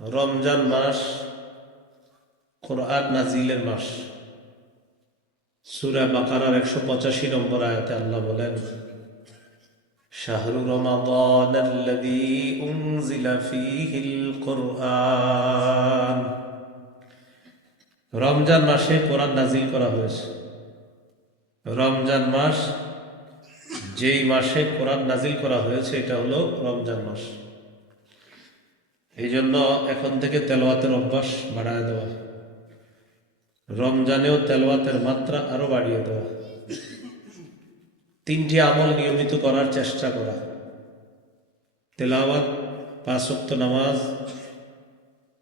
রমজান মাস নাজিলের মাস। সুরা বাকারার একশো পঁচাশি নম্বর আয়াতে আল্লাহ বলেন, শাহরু রমাদান রমজান মাসে কোরআন নাজিল করা হয়েছে। রমজান মাস, যেই মাসে কোরআন নাজিল করা হয়েছে, এটা হলো রমজান মাস। এই জন্য এখন থেকে তেলোয়াতের অভ্যাস বাড়ায় দেওয়া। রমজানেও তেলোয়াতের মাত্রা আরও বাড়িয়ে দেওয়া। তিনটি আমল নিয়মিত করার চেষ্টা করা। তেলাওয়াত পাঁচক্ত নামাজ,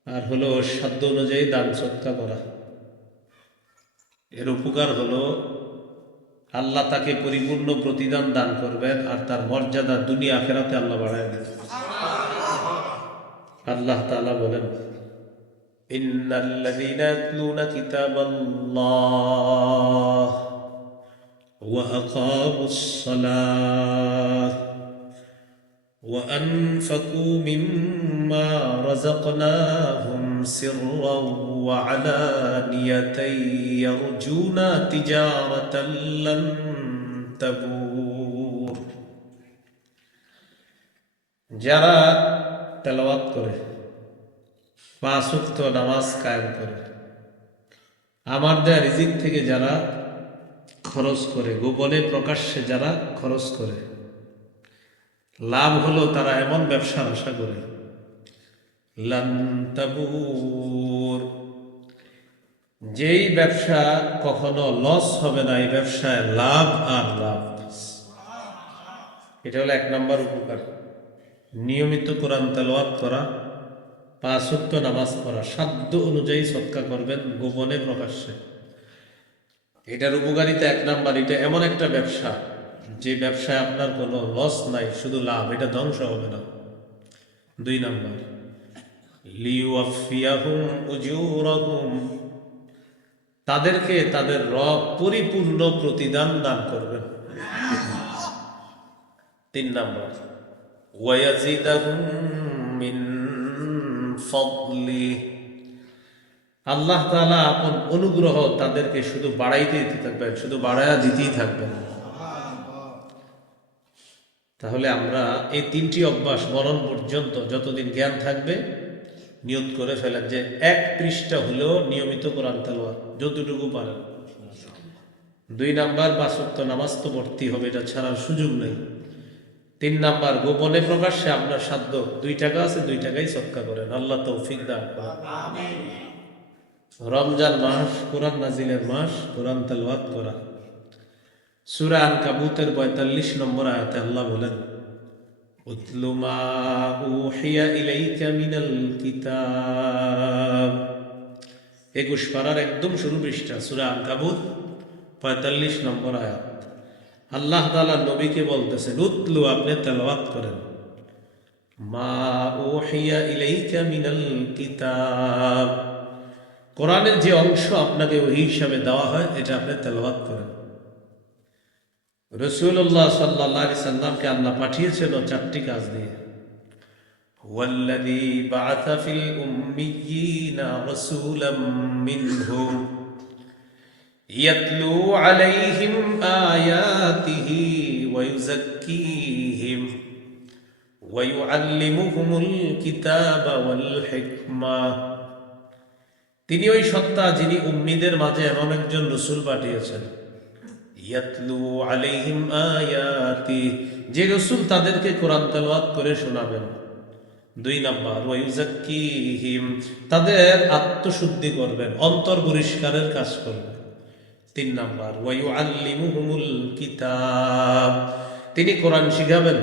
আর হলো সাধ্য অনুযায়ী দান সৎকা করা। এর উপকার হলো আল্লাহ তাকে পরিপূর্ণ প্রতিদান দান করবেন আর তার মর্যাদা দুনিয়া আখেরাতে আল্লাহ বাড়ায় দেন আল্লাহ তাআলা বলেন ইন্নাল্লাযীনা ইয়াতলুনা কিতাবাল্লাহ ওয়া আকামুস সালাহ وأنفقوا مما رزقناهم سرا وعلانية يرجون تجارة لن تبور যারা তেলাওয়াত করে পাঁচ উক্ত নামাজ কায়েম করে। আমার দেয়া রিজিক থেকে যারা খরচ করে, গোপনে প্রকাশ্যে যারা খরচ করে, লাভ হলো তারা এমন ব্যবসার আশা করে। লান্তাবুর যেই ব্যবসা কখনো লস হবে না, এই ব্যবসায় লাভ আর লাভ। এটা হলো এক নম্বর উপকার। নিয়মিত কোরআন তেলাওয়াত করা পাঁচ ওয়াক্ত নামাজ পড়া, সাধ্য অনুযায়ী সৎকা করবেন গোপনে প্রকাশ্যে। এটার উপকারিতা এক নাম্বার, এটা এমন একটা ব্যবসা, যে ব্যবসায় আপনার কোনো লস নাই, শুধু লাভ, এটা ধ্বংস হবে না। দুই নাম্বার তাদেরকে তাদের রব পরিপূর্ণ প্রতিদান দান করবেন। তিন নাম্বার আল্লাহ তাআলা আপন অনুগ্রহ তাদেরকে শুধু বাড়াইতে দিতে থাকবেন, শুধু বাড়ায়া দিতেই থাকবেন। তাহলে আমরা এই তিনটি অভ্যাস মরণ পর্যন্ত যতদিন জ্ঞান থাকবে, নিয়ত করে ফেলেন যে এক পৃষ্ঠা হলেও নিয়মিত কোরআন তেলাওয়াত, যতটুকু পারেন। দুই নাম্বার বাসত্ব নামাজ তো পড়তে হবে, এটা ছাড়ার সুযোগ নেই। তিন নাম্বার, গোপনে প্রকাশ্যে আপনার সাধ্য। দুই টাকা আছে, দুই টাকাই সৎকা করেন। আল্লাহ তৌফিক দান রমজান মাস, কোরআন নাজিলের মাস, কোরআন তেলাওয়াত করা। সুরা আন কাবুতের পঁয়তাল্লিশ নম্বর আয়াতে আল্লাহ বলেন একুশ পাড়ার একদম শুরু পৃষ্ঠা, সুরা আন কাবুত পঁয়তাল্লিশ নম্বর আয়াত। আল্লাহ তাআলা নবীকে বলতেছেন উতলু আপনি তেলাওয়াত করেন মা উহিয়া ইলাইকা মিনাল কিতাব কোরআনের যে অংশ আপনাকে ওই হিসাবে দেওয়া হয় এটা আপনি তেলাওয়াত করেন রসুল্লাহ সাল্লাহ সাল্লামকে আল্লাহ পাঠিয়েছিল চারটি কাজ দিয়ে والذي بعث في الأميين رسولا منهم يتلو عليهم آياته ويزكيهم ويعلمهم الكتاب والحكمة তিনি ওই সত্তা যিনি উম্মিদের মাঝে এমন একজন রসুল পাঠিয়েছেন ইয়াতলু আলাইহিম আয়াতি যে রসুল তাদেরকে কোরআন তেলাওয়াত করে শোনাবেন দুই নাম্বার ওয়াইউজাক্কিহিম তাদের আত্মশুদ্ধি করবেন অন্তর পরিষ্কারের কাজ করবেন তিন নাম্বার ওয়াইউআল্লিমুহুমুল কিতাব তিনি কোরআন শিখাবেন।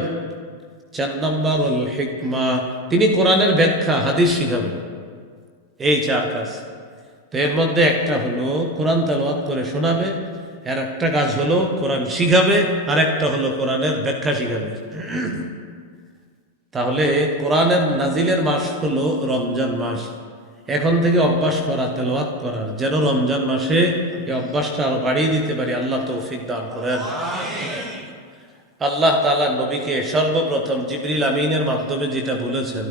চার নাম্বার ওয়াল হিকমা, তিনি কোরআনের ব্যাখ্যা, হাদিস শিখাবেন। এই চার কাজ। তো এর মধ্যে একটা হলো, কোরআন তেলাওয়াত করে শোনাবে, আর একটা কাজ হলো, কোরআন শিখাবে, আর একটা হলো, কোরআনের ব্যাখ্যা শিখাবে। তাহলে কোরআনের নাজিলের মাস হলো রমজান মাস। এখন থেকে অভ্যাস করা, তেলাওয়াত করার। যেন রমজান মাসে এই অভ্যাসটা আরও বাড়িয়ে দিতে পারি, আল্লাহ তৌফিক দান করেন। আল্লাহ তাআলা নবীকে সর্বপ্রথম জিবরিল আমিনের মাধ্যমে যেটা বলেছেন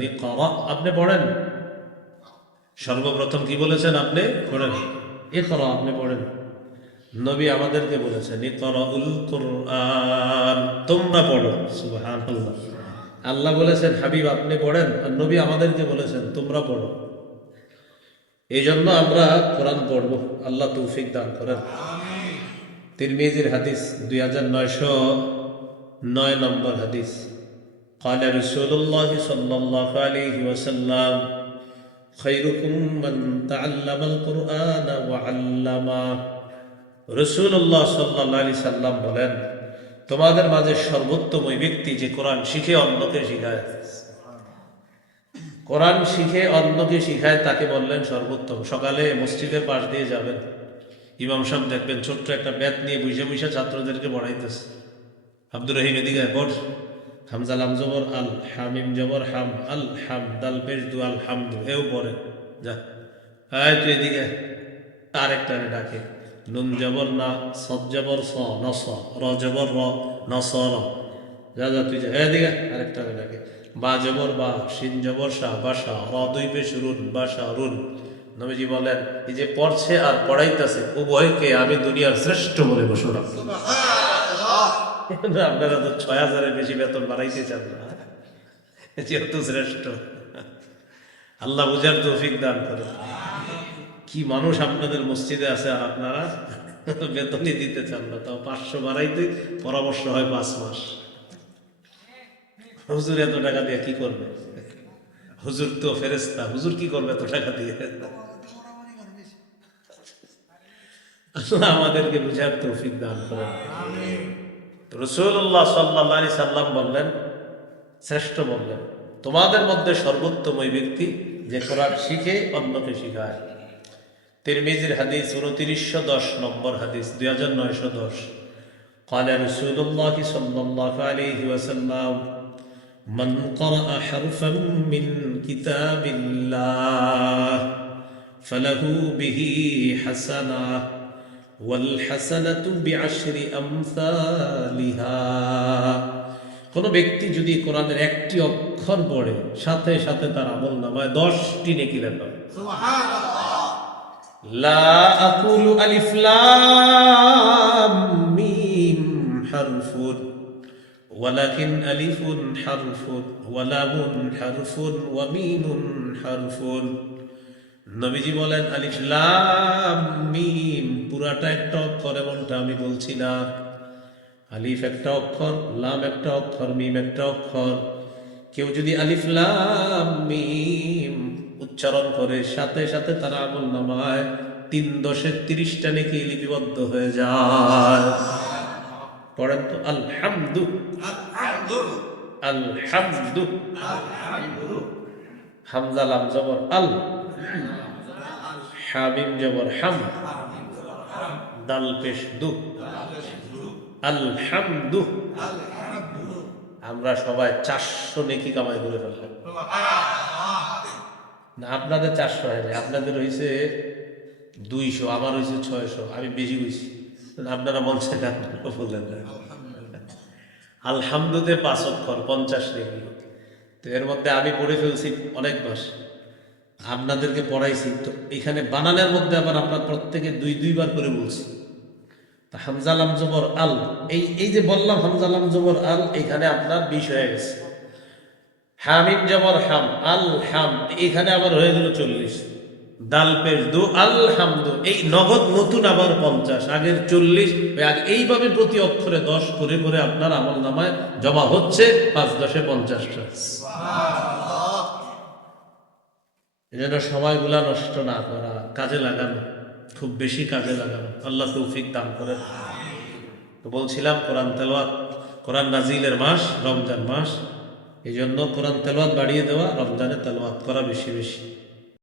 আপনি পড়েন? সর্বপ্রথম কি বলেছেন আপনি? পড়েন। এ কর আপনি পড়েন। নবী আমাদেরকে বলেছেন ইকরাউল কোরআন। তোমরা পড়ো, সুবহানাল্লাহ। আল্লাহ বলেছেন, হাবিব, আপনি পড়েন? আর নবী আমাদেরকে বলেছেন, তোমরা পড়ো। এই জন্য আমরা কোরআন পড়ব আল্লাহ তৌফিক দান করেন তিরমিজির হাদিস দুই হাজার নয়শো নয় নম্বর হাদিস قال رسول الله صلى الله عليه وسلم خيركم من تعلم القرآن وعلمه রসুল্লাহ সাল্লাহ আলি সাল্লাম বলেন তোমাদের মাঝে সর্বোত্তম ওই ব্যক্তি যে কোরআন শিখে অন্যকে শিখায় কোরআন শিখে অন্যকে শিখায় তাকে বললেন সর্বোত্তম। সকালে মসজিদের পাশ দিয়ে যাবেন। ইমাম সাহেব দেখবেন ছোট্ট একটা ব্যাত নিয়ে বুঝে বুঝে ছাত্রদেরকে পড়াইতেছে। আব্দুর রহিম এদিকে আয়, পড় হামজাল আম জবর আল হামিম জবর হাম আল হাম দাল পেশ দু আল হামদু এও পড়ে। যা। হ্যাঁ তুই এদিকে আয়। আরেকটা ডাকে। নুন জবর না সদ জবর স নস র জবর র নস র যা যা তুই যা। এদিকে আরেকটা ডাকে। বা জবর বা শিন জবর শাহ বাসা র দুই পেশ রুন বাসা রুন। নবীজি বলেন এই যে পড়ছে আর পড়াইতেছে উভয়কে আমি দুনিয়ার শ্রেষ্ঠ বলে ঘোষণা। আপনারা তো ছয় হাজারের বেশি বেতন বাড়াইতে চান না। যেহেতু শ্রেষ্ঠ। আল্লাহ বুঝার তৌফিক দান করে কি মানুষ আপনাদের মসজিদে আছে আর আপনারা বেতনই দিতে চান না তাও পাঁচশো বাড়াইতে পরামর্শ হয় পাঁচ মাস। হুজুর এত টাকা দিয়ে কি করবে হুজুর তো ফেরেস্তা হুজুর কি করবে এত টাকা দিয়ে আল্লাহ আমাদেরকে বুঝার তৌফিক দান করেন রসুল্লাহ সাল্লাহ আলি সাল্লাম বললেন শ্রেষ্ঠ বললেন তোমাদের মধ্যে সর্বোত্তম ওই ব্যক্তি যে কোরআন শিখে অন্যকে শিখায় তিরমিজির হাদিস উনত্রিশশো দশ নম্বর হাদিস দুই হাজার নয়শো দশ قال رسول الله صلى الله عليه وسلم من قرأ حرفا من كتاب الله فله به حسنه والحسنة بعشر أمثالها কোনো ব্যক্তি যদি কোরআনের একটি অক্ষর পড়ে সাথে সাথে তার আমল নামায় দশটি নেকি লেখা হয়। লা আকুলু আলিফ লাম মিম হারফুন ولكن ألف حرف ولام حرف وميم حرف নবীজি বলেন আলিফ লাম মিম পুরাটা একটা অক্ষর এমনটা আমি বলছি না আলিফ একটা অক্ষর লাম একটা অক্ষর মিম একটা অক্ষর কেউ যদি আলিফ লাম মিম উচ্চারণ করে সাথে সাথে তার আমল নামায় তিন দশে তিরিশটা নাকি লিপিবদ্ধ হয়ে যায় পড়েন তো আলহামদু আলহামদু। হামজা লাম জবর আল। হামিম জবর হাম। দাল পেশ দু। আলহামদু। আমরা সবাই চারশো নেকি কামাই করে ফেললাম। না আপনাদের চারশো হয়নি আপনাদের হয়েছে দুইশো আমার হয়েছে ছয়শো আমি বেশি হয়েছি আপনারা মঞ্চে গান বললেন না। আলহামদুতে পাঁচ অক্ষর, পঞ্চাশ নেকি তো এর মধ্যে আমি পড়ে ফেলছি অনেক মাস আপনাদেরকে পড়াইছি, তো এখানে বানানের মধ্যে আবার আপনার প্রত্যেকে দুই, দুইবার করে বলছি। তা হামজালাম জবর আল, এই এই যে বললাম হামজালাম জবর আল, এখানে আপনার বিষ হয়ে গেছে। হামিম জবর হাম, আল হাম, এখানে আবার হয়ে গেল চল্লিশ। দাল পেশ দু আল হামদু এই নগদ নতুন আবার পঞ্চাশ, আগের চল্লিশ এইভাবে প্রতি অক্ষরে দশ করে করে আপনার আমল নামায় জমা হচ্ছে পাঁচ দশে পঞ্চাশটা জন্য সময়গুলা নষ্ট না করা, কাজে লাগানো, খুব বেশি কাজে লাগানো। আল্লাহ তৌফিক দান করেন। তো বলছিলাম, কোরআন তেলোয়াত কোরআন নাজিলের মাস, রমজান মাস, এই জন্য কোরআন তেলোয়াত বাড়িয়ে দেওয়া, রমজানে তেলোয়াত করা বেশি বেশি।